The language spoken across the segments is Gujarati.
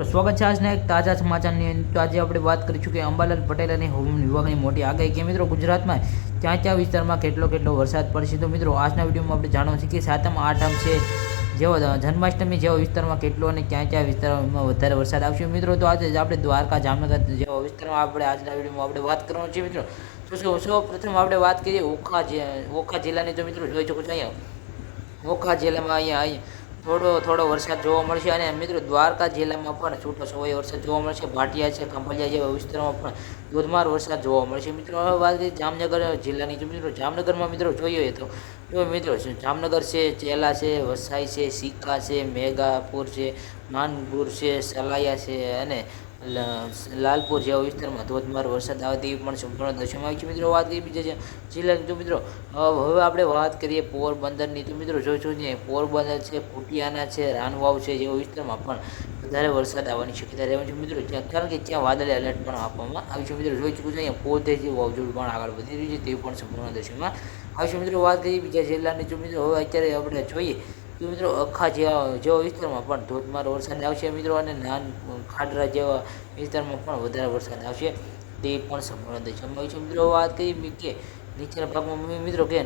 સ્વાગત છે આજના એક તાજા સમાચારની તો આજે આપણે વાત કરીશું કે અંબાલાલ પટેલ અને હવામાન વિભાગની મોટી આગાહી કે મિત્રો ગુજરાતમાં ક્યાં વિસ્તારમાં કેટલો વરસાદ પડશે તો મિત્રો આજના વિડીયોમાં આપણે જાણવું છે કે સાતમ આઠમ છે જેવો જન્માષ્ટમી જેવા વિસ્તારમાં કેટલો અને ક્યાં વિસ્તારમાં વધારે વરસાદ આવશે મિત્રો તો આજે આપણે દ્વારકા જામનગર જેવા વિસ્તારમાં આપણે આજના વિડીયોમાં આપણે વાત કરવાનું છે મિત્રો તો સૌ પ્રથમ આપણે વાત કરીએ ઓખા જિલ્લાની તો મિત્રો જોઈ શકો છો અહીંયા ઓખા જિલ્લામાં અહીંયા થોડો વરસાદ જોવા મળશે અને મિત્રો દ્વારકા જિલ્લામાં પણ છૂટો છવાયો વરસાદ જોવા મળશે ભાટિયા છે ખંભાલિયા જેવા વિસ્તારોમાં પણ ધોધમાર વરસાદ જોવા મળશે મિત્રો હવે વાત કરીએ જામનગર જિલ્લાની તો મિત્રો જામનગરમાં મિત્રો જોઈએ તો મિત્રો જામનગર છે ચેલા છે વસાઈ છે સિક્કા છે મેઘાપુર છે માનપુર છે સલાયા છે અને લાલપુર જેવા વિસ્તારમાં ધોધમાર વરસાદ આવે તેવી પણ સંપૂર્ણ દર્શાવવામાં આવી છે મિત્રો વાત કરીએ બીજા જિલ્લાની તો મિત્રો હવે આપણે વાત કરીએ પોરબંદરની તો મિત્રો જોઈશું ને પોરબંદર છે કુટિયાના છે રાનવાવ છે જેવા વિસ્તારમાં પણ વધારે વરસાદ આવવાની શક્યતા રહેવાની છે મિત્રો કારણ કે ત્યાં વાદળી એલર્ટ પણ આપવામાં આવ્યું છે મિત્રો જોઈ ચૂક્યું છે અહીંયા પોતે જે વાવઝોડું પણ આગળ વધી રહ્યું છે તેવું પણ સંપૂર્ણ દર્શાવવામાં આવશે મિત્રો વાત કરીએ બીજા જિલ્લાની તો મિત્રો હવે અત્યારે આપણે જોઈએ તો મિત્રો અખા જેવા વિસ્તારમાં પણ ધોધમાર વરસાદ આવશે મિત્રો અને ખાડરા જેવા વિસ્તારમાં પણ વધારે વરસાદ આવશે તે પણ સંપૂર્ણ દર્શાવવામાં છે મિત્રો વાત કરીએ કે નીચેના ભાગમાં મિત્રો કે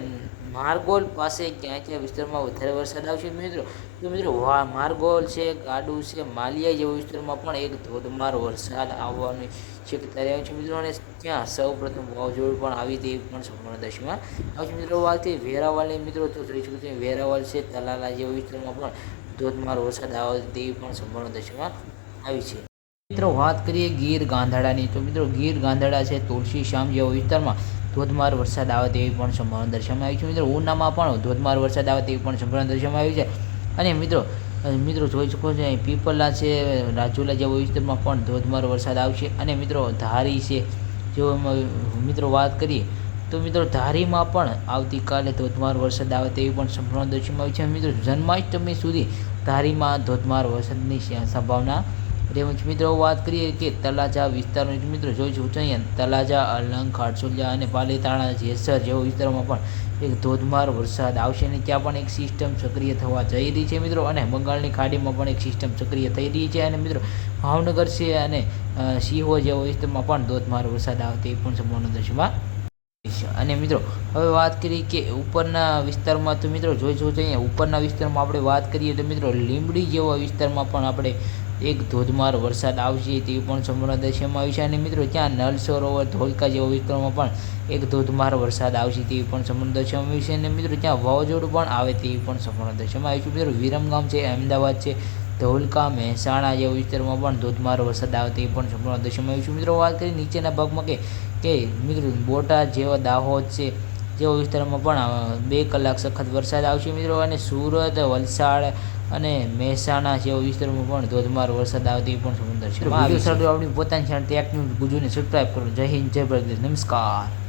માર્ગોલ પાસે ક્યાં વિસ્તારમાં વધારે વરસાદ આવશે મિત્રો તો મિત્રો માર્ગોલ છે ગાડુ છે માલિયા જેવા વિસ્તારમાં પણ એક ધોધમાર વરસાદ આવવાની શક્યતા રહે છે મિત્રો અને ત્યાં સૌ પ્રથમ વાવાઝોડું પણ આવી તે પણ સંપૂર્ણ દર્શાવવામાં આવશે મિત્રો વાત કરીએ વેરાવળની મિત્રો તો જોઈ શકો છો વેરાવળ છે તલાલા જેવા વિસ્તારમાં પણ ધોધમાર વરસાદ આવે તેવી પણ સંપૂર્ણ દર્શાવવામાં આવી છે મિત્રો વાત કરીએ ગીર ગાંધાડાની તો મિત્રો ગીર ગાંધાડા છે તુલસી શ્યામ જેવા વિસ્તારમાં ધોધમાર વરસાદ આવે તેવી પણ સંભાવના દર્શાવવામાં આવી છે મિત્રો ઉનામાં પણ ધોધમાર વરસાદ આવે તેવી પણ સંભાવના દર્શાવવામાં આવી છે અને મિત્રો જોઈ શકો છો પીપલા છે રાજુલા જેવા વિસ્તારમાં પણ ધોધમાર વરસાદ આવશે અને મિત્રો ધારી છે જો મિત્રો વાત કરીએ તો મિત્રો ધારીમાં પણ આવતીકાલે ધોધમાર વરસાદ આવે તેવી પણ સંભાવના દર્શાવવામાં આવી છે મિત્રો જન્માષ્ટમી સુધી ધારીમાં ધોધમાર વરસાદની સંભાવના રહેવાની મિત્રો વાત કરીએ કે તલાજા વિસ્તારોની મિત્રો જોઈ શકો છો અહીંયા તલાજા અલંગ ખારસોલિયા અને પાલીતાણા જેસર જેવા વિસ્તારોમાં પણ એક ધોધમાર વરસાદ આવશે અને ત્યાં પણ એક સિસ્ટમ સક્રિય થવા જઈ રહી છે મિત્રો અને બંગાળની ખાડીમાં પણ એક સિસ્ટમ સક્રિય થઈ રહી છે અને મિત્રો ભાવનગર છે અને સિંહો જેવા વિસ્તારમાં પણ ધોધમાર વરસાદ આવે તે પણ સંભાવના દર્શાવવામાં અને મિત્રો હવે વાત કરીએ કે ઉપરના વિસ્તારમાં તો મિત્રો જોઈ શકો છો અહીંયા ઉપરના વિસ્તારમાં આપણે વાત કરીએ તો મિત્રો લીંબડી જેવા વિસ્તારમાં પણ આપણે એક ધોધમાર વરસાદ આવશે તેવી પણ સંભાવના દર્શાવવામાં આવી છે અને મિત્રો ત્યાં નળ સરોવર ધોળકા જેવા વિસ્તારોમાં પણ એક ધોધમાર વરસાદ આવશે તેવી પણ સંભાવના દર્શાવવામાં આવી છે અને મિત્રો ત્યાં વાવાઝોડું પણ આવે તેવી પણ સંભાવના દર્શાવવામાં આવી છે મિત્રો વિરમગામ છે અમદાવાદ છે ધોળકા મહેસાણા જેવા વિસ્તારમાં પણ ધોધમાર વરસાદ આવે તેવી પણ સંભાવના દર્શાવવામાં આવી છે મિત્રો વાત કરીએ નીચેના ભાગમાં કે મિત્રો બોટાદ જેવા દાહોદ છે જેવા વિસ્તારમાં પણ 2 કલાક સખત વરસાદ આવશે મિત્રો અને સુરત વલસાડ અને મહેસાણા જેવા વિસ્તારોમાં પણ ધોધમાર વરસાદ આવે તેવી પણ સંભાવના છે. આપણી પોતાની ચેનલ ટેક ન્યૂઝ ગુજરાતીને સબસ્ક્રાઈબ કરો. જય હિન્દ, જય ભારત, નમસ્કાર.